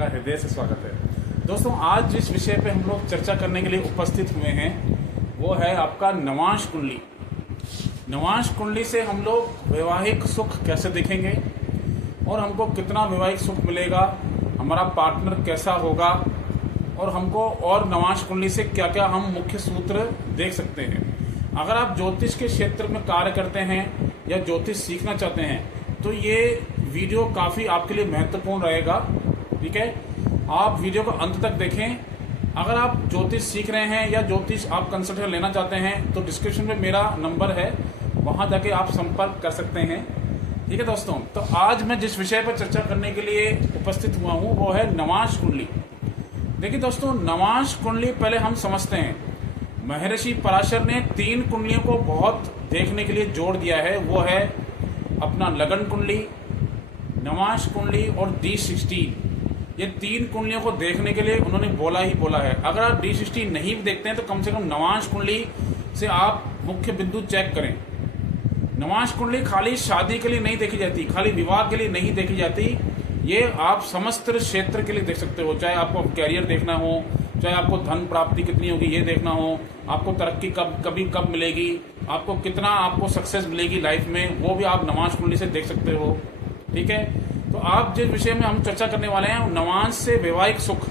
आपका हृदय से स्वागत है। दोस्तों, आज जिस विषय पे हम लोग चर्चा करने के लिए उपस्थित हुए हैं वो है आपका नवांश कुंडली। नवांश कुंडली से हम लोग वैवाहिक सुख कैसे देखेंगे और हमको कितना वैवाहिक सुख मिलेगा, हमारा पार्टनर कैसा होगा और हमको और नवांश कुंडली से क्या क्या हम मुख्य सूत्र देख सकते हैं। अगर आप ज्योतिष के क्षेत्र में कार्य करते हैं या ज्योतिष सीखना चाहते हैं तो ये वीडियो काफ़ी आपके लिए महत्वपूर्ण रहेगा। ठीक है, आप वीडियो को अंत तक देखें। अगर आप ज्योतिष सीख रहे हैं या ज्योतिष आप कंसल्टेशन लेना चाहते हैं तो डिस्क्रिप्शन में मेरा नंबर है, वहां जाके आप संपर्क कर सकते हैं। ठीक है दोस्तों, तो आज मैं जिस विषय पर चर्चा करने के लिए उपस्थित हुआ हूं वो है नवांश कुंडली। देखिए दोस्तों, नवांश कुंडली पहले हम समझते हैं। महर्षि पराशर ने 3 कुंडलियों को बहुत देखने के लिए जोड़ दिया है। वो है अपना लगन कुंडली, नवांश कुंडली और D16। ये 3 कुंडलियों को देखने के लिए उन्होंने बोला ही बोला है। अगर आप D16 नहीं भी देखते हैं तो कम से कम नवांश कुंडली से आप मुख्य बिंदु चेक करें। नवांश कुंडली खाली शादी के लिए नहीं देखी जाती, खाली विवाह के लिए नहीं देखी जाती। ये आप समस्त क्षेत्र के लिए देख सकते हो। चाहे आपको कैरियर देखना हो, चाहे आपको धन प्राप्ति कितनी होगी ये देखना हो, आपको तरक्की कब मिलेगी, आपको कितना आपको सक्सेस मिलेगी लाइफ में, वो भी आप नवांश कुंडली से देख सकते हो। ठीक है, तो आप जिस विषय में हम चर्चा करने वाले हैं नवांश से वैवाहिक सुख।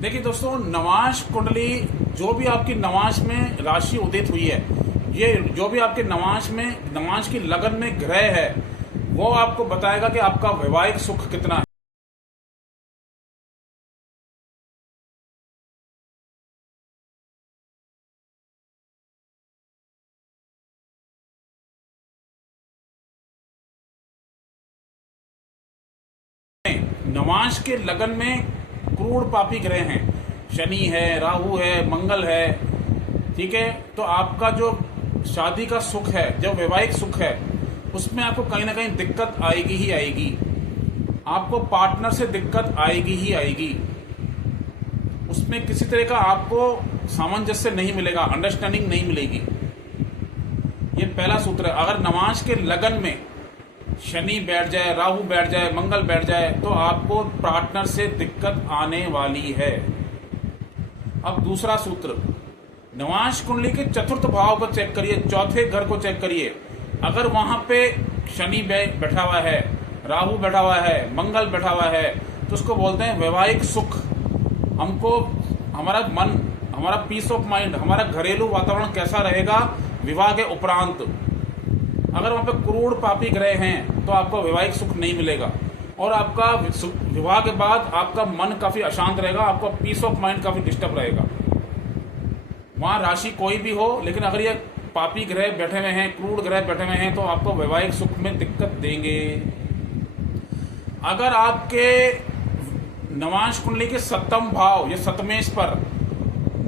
देखिए दोस्तों, नवांश कुंडली जो भी आपकी नवांश में राशि उदित हुई है, ये जो भी आपके नवांश की लगन में ग्रह है, वो आपको बताएगा कि आपका वैवाहिक सुख कितना है। नवांश के लगन में क्रूर पापी ग्रह हैं, शनि है, राहु है, मंगल है। ठीक है, तो आपका जो शादी का सुख है, जो वैवाहिक सुख है, उसमें आपको कहीं ना कहीं दिक्कत आएगी ही आएगी। आपको पार्टनर से दिक्कत आएगी ही आएगी। उसमें किसी तरह का आपको सामंजस्य नहीं मिलेगा, अंडरस्टैंडिंग नहीं मिलेगी। ये पहला सूत्र है। अगर नवांश के लगन में शनि बैठ जाए, राहु बैठ जाए, मंगल बैठ जाए तो आपको पार्टनर से दिक्कत आने वाली है। अब दूसरा सूत्र, नवांश कुंडली के चतुर्थ भाव को चेक करिए, चौथे घर को चेक करिए। अगर वहां पे शनि बैठा हुआ है, राहु बैठा हुआ है, मंगल बैठा हुआ है, तो उसको बोलते हैं वैवाहिक सुख। हमको हमारा मन, हमारा पीस ऑफ माइंड, हमारा घरेलू वातावरण कैसा रहेगा विवाह के उपरांत। अगर वहां पे क्रूर पापी ग्रह हैं तो आपको वैवाहिक सुख नहीं मिलेगा और आपका विवाह के बाद आपका मन काफी अशांत रहेगा, आपका पीस ऑफ माइंड काफी डिस्टर्ब रहेगा। वहां राशि कोई भी हो, लेकिन अगर ये पापी ग्रह बैठे हुए हैं, क्रूर ग्रह बैठे हुए हैं तो आपको वैवाहिक सुख में दिक्कत देंगे। अगर आपके नवांश कुंडली के 7वें भाव या 7वें पर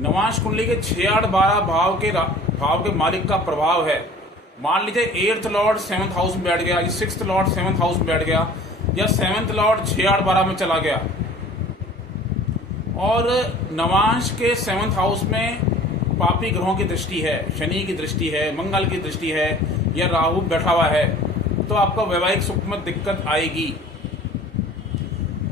नवांश कुंडली के 6, 8, 12 भाव के मालिक का प्रभाव है, मान लीजिए 8th लॉर्ड 7th हाउस में बैठ गया, 6th लॉर्ड 7th हाउस में बैठ गया, या 7th लॉर्ड 6, 8, 12 में चला गया और नवांश के 7th हाउस में पापी ग्रहों की दृष्टि है, शनि की दृष्टि है, मंगल की दृष्टि है या राहु बैठा हुआ है, तो आपको वैवाहिक सुख में दिक्कत आएगी।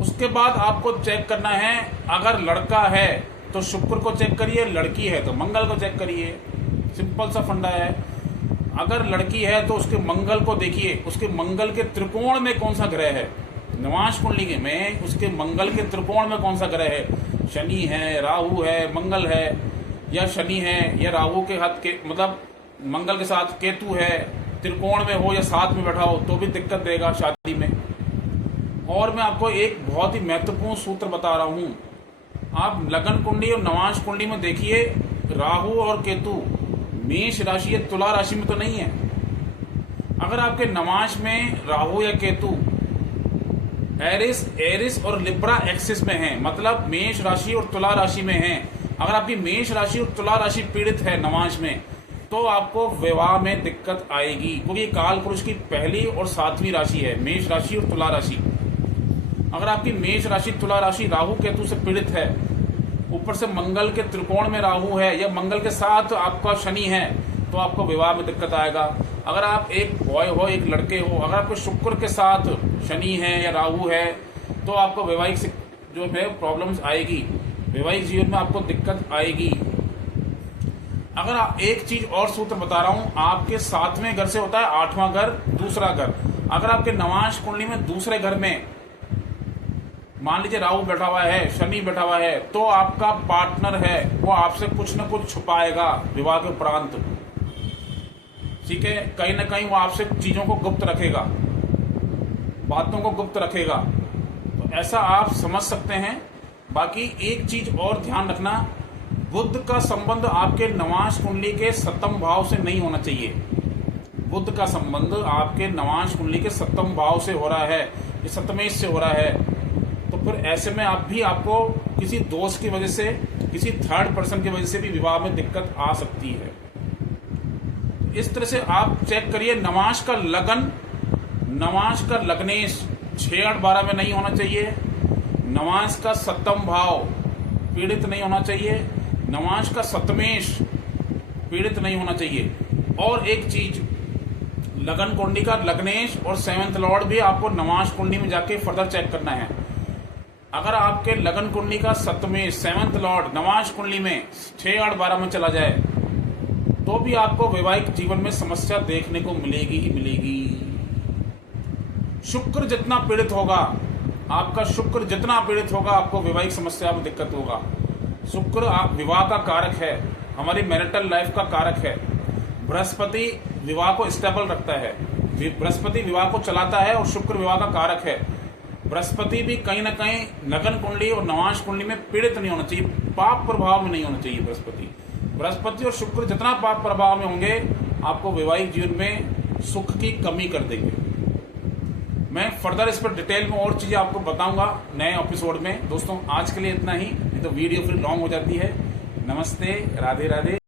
उसके बाद आपको चेक करना है, अगर लड़का है तो शुक्र को चेक करिए, लड़की है तो मंगल को चेक करिए। सिंपल सा फंडा है। अगर लड़की है तो उसके मंगल को देखिए, उसके मंगल के त्रिकोण में कौन सा ग्रह है, नवांश कुंडली में उसके मंगल के त्रिकोण में कौन सा ग्रह है। शनि है, राहु है, मंगल है, या शनि है या राहु के हाथ के मतलब मंगल के साथ केतु है, त्रिकोण में हो या साथ में बैठा हो तो भी दिक्कत देगा शादी में। और मैं आपको एक बहुत ही महत्वपूर्ण सूत्र बता रहा हूं। आप लगन कुंडली और नवांश कुंडली में देखिए, राहु और केतु मेष राशि या तुला राशि में तो नहीं है। अगर आपके नवांश में राहु या केतु एरिस और लिब्रा एक्सिस में है, मतलब मेष राशि और तुला राशि में है, अगर आपकी मेष राशि और तुला राशि पीड़ित है नवांश में, तो आपको विवाह में दिक्कत आएगी, क्योंकि काल पुरुष की पहली और 7वीं राशि है मेष राशि और तुला राशि। अगर आपकी मेष राशि तुला राशि राहु केतु से पीड़ित है, ऊपर से मंगल के त्रिकोण में राहु है या मंगल के साथ आपका शनि है, तो आपको विवाह में दिक्कत आएगा। अगर आप एक बॉय हो, एक लड़के हो, अगर आपको शुक्र के साथ शनि है या राहु है तो आपको वैवाहिक जो है प्रॉब्लम्स आएगी, वैवाहिक जीवन में आपको दिक्कत आएगी। अगर आप एक चीज और सूत्र बता रहा हूं, आपके 7वें घर से होता है 8वां घर, दूसरा घर। अगर आपके नवांश कुंडली में दूसरे घर में मान लीजिए राहु बैठा हुआ है, शनि बैठा हुआ है, तो आपका पार्टनर है वो आपसे कुछ न कुछ छुपाएगा विवाह के उपरांत। ठीक है, कहीं ना कहीं वो आपसे चीजों को गुप्त रखेगा, बातों को गुप्त रखेगा। तो ऐसा आप समझ सकते हैं। बाकी एक चीज और ध्यान रखना, बुध का संबंध आपके नवांश कुंडली के 7वें भाव से नहीं होना चाहिए। बुध का संबंध आपके नवांश कुंडली के 7वें भाव से हो रहा है, ये 7वें से हो रहा है। तो फिर ऐसे में आपको किसी दोस्त की वजह से, किसी थर्ड पर्सन की वजह से भी विवाह में दिक्कत आ सकती है। इस तरह से आप चेक करिए। नवांश का लगन, नवांश का लग्नेश 6, 8, 12 में नहीं होना चाहिए। नवांश का 7वां भाव पीड़ित नहीं होना चाहिए। नवांश का 7वें पीड़ित नहीं होना चाहिए। और एक चीज, लगन कुंडली का लग्नेश और 7th लॉर्ड भी आपको नवांश कुंडली में जाके फर्दर चेक करना है। अगर आपके लगन कुंडली का 7th लॉर्ड नवांश कुंडली में 6, 8, 12 में चला जाए तो भी आपको वैवाहिक जीवन में समस्या देखने को मिलेगी ही मिलेगी। शुक्र जितना पीड़ित होगा, आपका शुक्र जितना पीड़ित होगा, आपको वैवाहिक समस्या में दिक्कत होगा। शुक्र आप विवाह का कारक है, हमारी मैरिटल लाइफ का कारक है। बृहस्पति विवाह को स्टेबल रखता है, बृहस्पति विवाह को चलाता है और शुक्र विवाह का कारक है। बृहस्पति भी कहीं ना कहीं लगन कुंडली और नवांश कुंडली में पीड़ित नहीं होना चाहिए, पाप प्रभाव में नहीं होना चाहिए। बृहस्पति और शुक्र जितना पाप प्रभाव में होंगे, आपको वैवाहिक जीवन में सुख की कमी कर देंगे। मैं फर्दर इस पर डिटेल में और चीजें आपको बताऊंगा नए एपिसोड में। दोस्तों आज के लिए इतना ही, नहीं तो वीडियो फिर लॉन्ग हो जाती है। नमस्ते, राधे राधे।